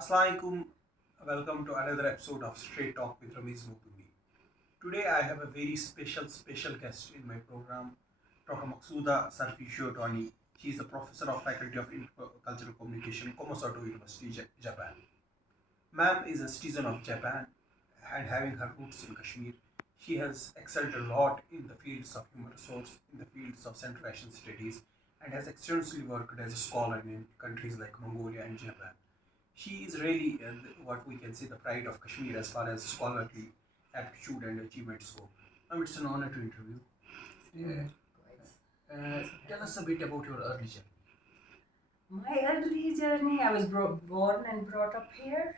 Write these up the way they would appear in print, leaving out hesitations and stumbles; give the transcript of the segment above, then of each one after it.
Assalamualaikum. Welcome to another episode of Straight Talk with Rameez. Today I have a very special guest in my program, Dr. Maqsooda Sarfi Shiotni. She is a professor of Faculty of Intercultural Communication, Komosato University, Japan. Ma'am is a citizen of Japan and having her roots in Kashmir. She has excelled a lot in the fields of human resource, in the fields of Central Asian studies, and has extensively worked as a scholar in countries like Mongolia and Japan. She is really what we can say the pride of Kashmir as far as scholarly aptitude and achievements go. It's an honor to interview. Tell us a bit about your early journey. My early journey, I was born and brought up here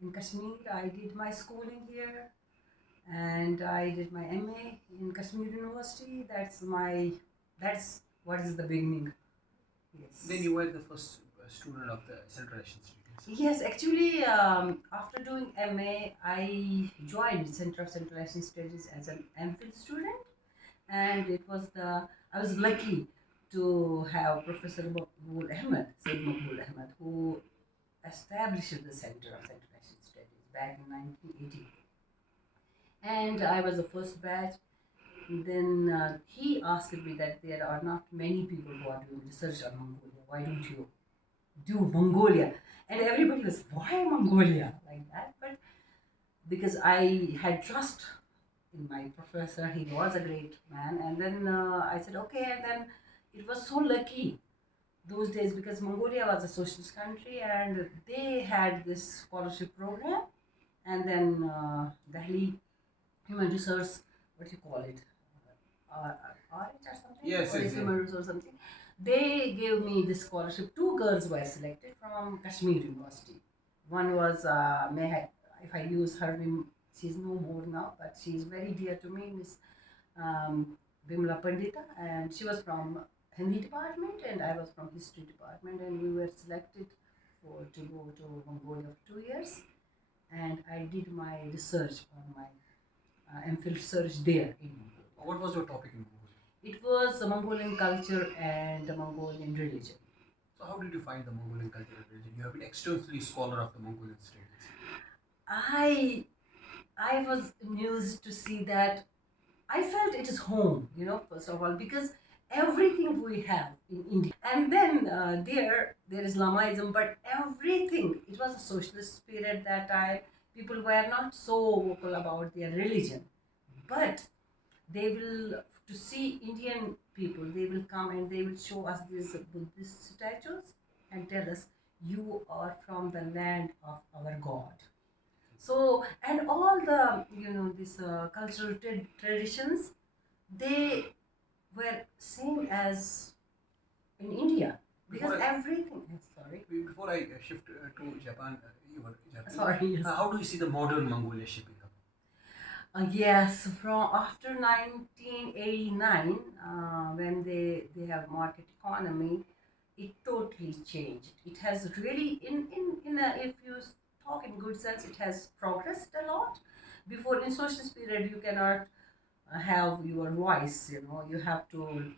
in Kashmir. I did my schooling here and I did my MA in Kashmir University. That's what is the beginning. Yes. Then you were the first student of the Central Asian studies. Yes, actually, after doing MA, I joined Center of Central Asian Studies as an MPhil student, and I was lucky to have Professor Maqbool Ahmed, who established the Center of Central Asian Studies back in 1980. And I was the first batch. Then he asked me that there are not many people who are doing research on Mongolia. Why don't you do Mongolia? And everybody was, why Mongolia? Like that. But because I had trust in my professor, he was a great man. And then I said, okay. And then it was so lucky those days because Mongolia was a socialist country and they had this scholarship program. And then Delhi Human Resource, what do you call it? RH or something? Yes, or yes, Human Resource or something. They gave me this scholarship. Two girls were selected from Kashmir University. One was, if I use her name, she's no more now, but she's very dear to me, Miss Bimla Pandita, and she was from Hindi department and I was from history department, and we were selected to go to Mongolia for 2 years, and I did my research on my MPhil research there in Mongolia. What was your topic in Mongolia? It was Mongolian culture and the Mongolian religion. So how did you find the Mongolian culture and religion? You have been extensively scholar of the Mongolian studies. I was amused to see that. I felt it is home, first of all, because everything we have in India, and then there is Lamaism, but everything. It was a socialist period that time. People were not so vocal about their religion, but they will to see Indian people. They will come and they will show us these Buddhist statues and tell us you are from the land of our God. So, and all the these cultural traditions, they were same as in India because everything. Sorry. Before I shift to Japan, you were Japan. Sorry. Yes. How do you see the modern Mongolia shaping up? Yes, from after 1989, when they have market economy, it totally changed. It has really, if you talk in good sense, it has progressed a lot. Before, in socialist period, you cannot have your voice, you have to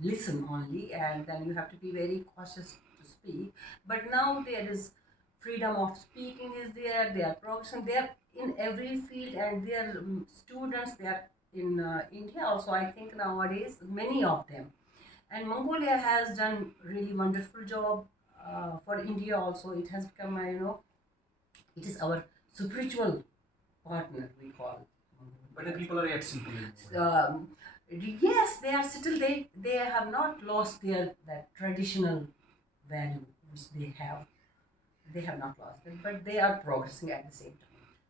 listen only, and then you have to be very cautious to speak. But now there is freedom of speaking is there, they are progressing, they are in every field, and their students, they are in India also, I think nowadays, many of them. And Mongolia has done really wonderful job for India also. It has become, it is our spiritual partner, we call. But the people are yet simple. Yes, they are still, they have not lost that traditional value which they have not lost it, but they are progressing at the same time.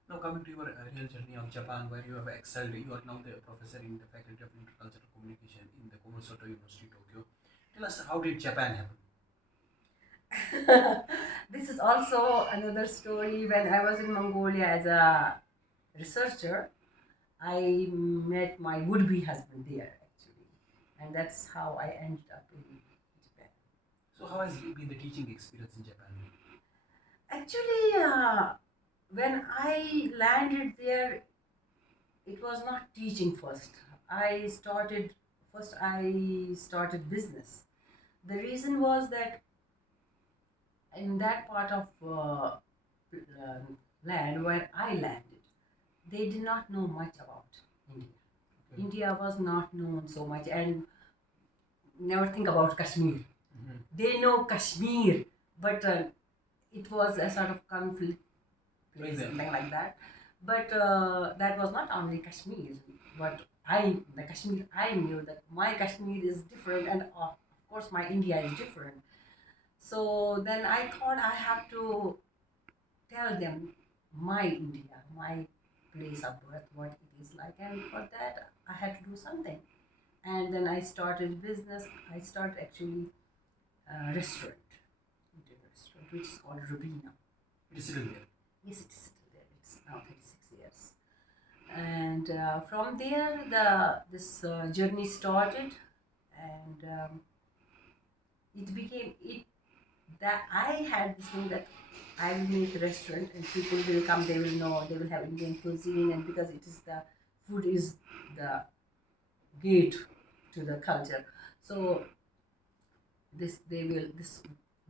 Now coming to your real journey of Japan, where you have excelled, you are now the professor in the Faculty of Intercultural Communication in the Komosato University, Tokyo. Tell us, how did Japan happen? This is also another story. When I was in Mongolia as a researcher, I met my would-be husband there actually, and that's how I ended up in Japan. So how has been the teaching experience in Japan? Actually, when I landed there, it was not teaching first. I started business. The reason was that in that part of land where I landed, they did not know much about India. Okay. India was not known so much, and never think about Kashmir. Mhm. They know Kashmir, but it was a sort of conflict Like place, that. something like that. But that was not only Kashmir. But the Kashmir I knew, that my Kashmir is different, and of course my India is different. So then I thought I have to tell them my India, my place of birth, what it is like, and for that I had to do something. And then I started business. I started actually a restaurant, Indian restaurant, which is called Rubina. It is still there. Yes, it is still there. It's now 36 years. And from there, this journey started, and it became it that I had this thing that I will make a restaurant and people will come. They will know they will have Indian cuisine, and because it is the food is the gate to the culture. So this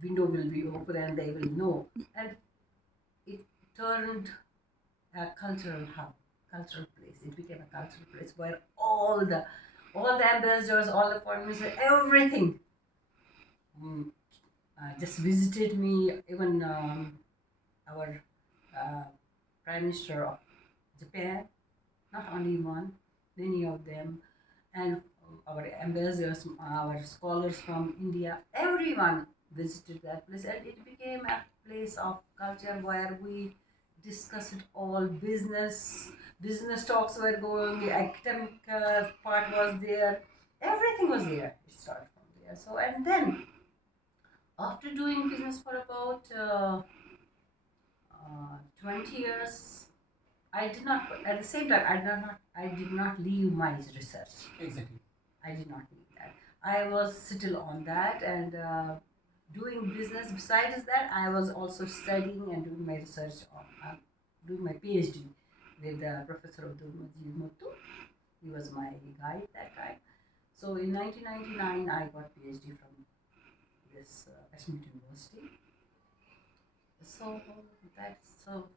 window will be open and they will know, and it turned a cultural hub, cultural place. It became a cultural place where all the ambassadors, all the foreigners, everything mm, just visited me. Even our uh, prime minister of Japan, not only one, many of them, and our ambassadors, our scholars from India, everyone visited that place, and it became a place of culture where we discussed all business. Business talks were going. The academic part was there. Everything was there. It started from there. So and then after doing business for about 20 years, I did not, at the same time, I did not leave my research. Exactly. I did not leave that. I was still on that and doing business. Besides that, I was also studying and doing my research on, doing my PhD with Professor Abdul Majid Muttu. He was my guide that time. So in 1999, I got PhD from this Kashmir University. So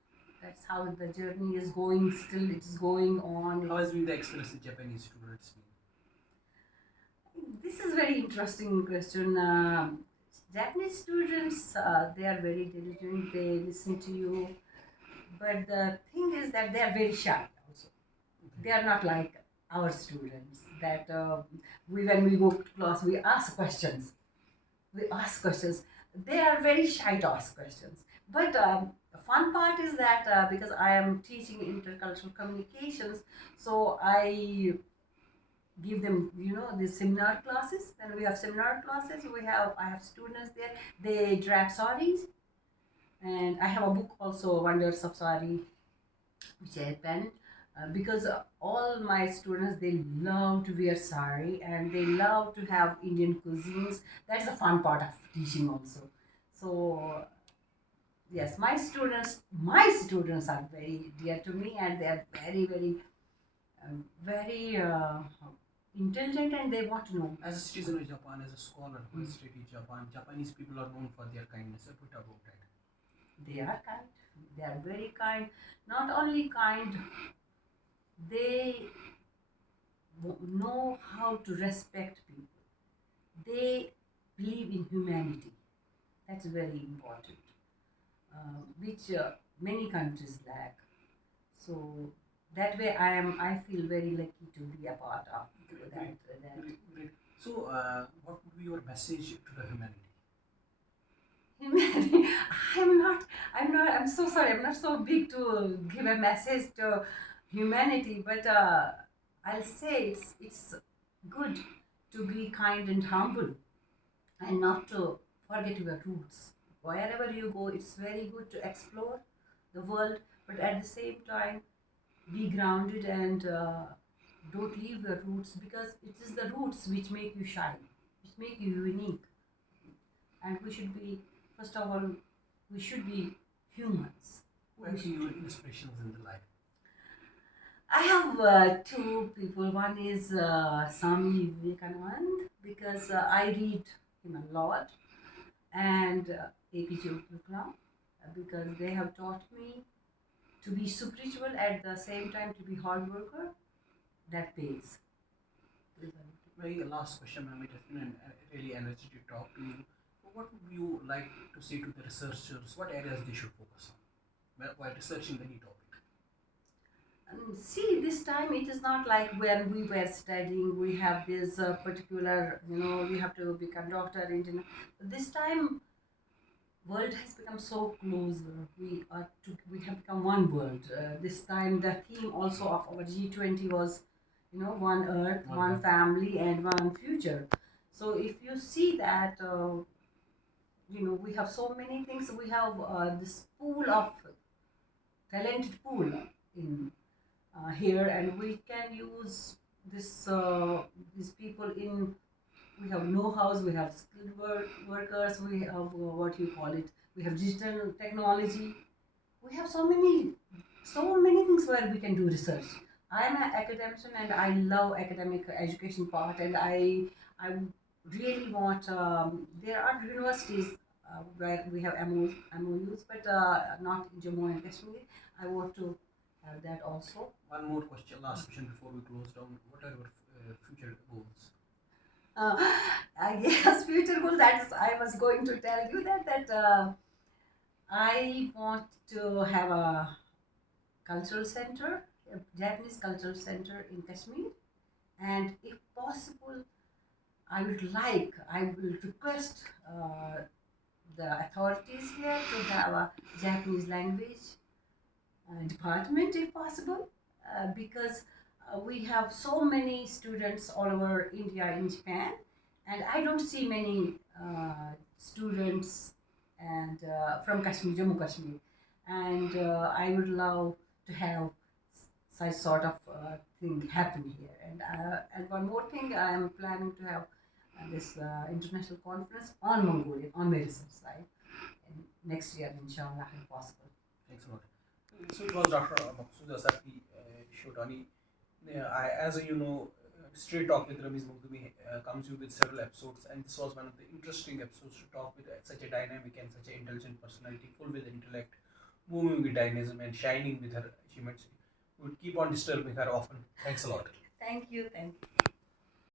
that's how the journey is going. Still, it's going on. How has been the experience with Japanese students been? This is very interesting question. Japanese students, they are very diligent. They listen to you, but the thing is that they are very shy. Also, they are not like our students. That when we go to class, we ask questions. We ask questions. They are very shy to ask questions. But the fun part is that because I am teaching intercultural communications, so I give them, these seminar classes. Then we have seminar classes. I have students there. They drag saris, and I have a book also, Wonders of Sari, which I pen. Because all my students, they love to wear sari and they love to have Indian cuisines. That's the fun part of teaching also. So yes, my students are very dear to me, and they are very very very intelligent, and they want to know. As a citizen of Japan, as a scholar who has studied Japan, Japanese people are known for their kindness. A bit about that. They are kind. They are very kind. Not only kind, they know how to respect people. They believe in humanity. That's very important, which many countries lack. So that way, I feel very lucky to be a part of Great, that. great, That great, great. So, what would be your message to the humanity? humanity. I'm not. I'm not. I'm so sorry. I'm not so big to give a message to humanity, but I'll say it's good to be kind and humble, and not to forget your roots. Wherever you go, it's very good to explore the world, but at the same time, be grounded and don't leave your roots, because it is the roots which make you shine, which make you unique. And we should be, first of all, we should be humans. Who have been your inspirations in the life? I have two people. One is Swami Vivekanand, because I read him a lot, and APJ Abdul Kalam, because they have taught me To be spiritual at the same time to be hard worker, that pays. My last question, ma'am, it has been a really energetic talk to you. What would you like to say to the researchers? What areas they should focus on while researching any topic? See, this time it is not like when we were studying, we have this particular, we have to become doctor, engineer. This time, world has become so closer. We have become one world. This time, the theme also of our G20 was, one Earth, one family, and one future. So if you see that, we have so many things. We have this pool of talented pool in here, and we can use this these people in. We have know-hows, we have skilled workers, we have what you call it. We have digital technology. We have so many things where we can do research. I am an academician and I love academic education part, and I really want. There are universities where we have MOUs, but not in Jammu and Kashmir. I want to have that also. One more question, last question before we close down. What are your future goals? Uh, yes, future goal. That's I was going to tell you that I want to have a cultural center, a Japanese cultural center in Kashmir, and if possible, I will request the authorities here to have a Japanese language department if possible, because we have so many students all over India in Japan, and I don't see many students and from Kashmir, Jammu Kashmir, and I would love to have such sort of thing happen here. And one more thing, I am planning to have this international conference on Mongolia, on medicine side, and next year, inshallah, if possible. Thanks a lot. So it was Dr. Maqsooda Sarfi Shiotni. As you know, Straight Talk with Rameez Makhdoomi comes you with several episodes, and this was one of the interesting episodes to talk with such a dynamic and such an intelligent personality, full with intellect, moving with dynamism, and shining with her achievements. We would keep on disturbing her often. Thanks a lot. Thank you. Thank you.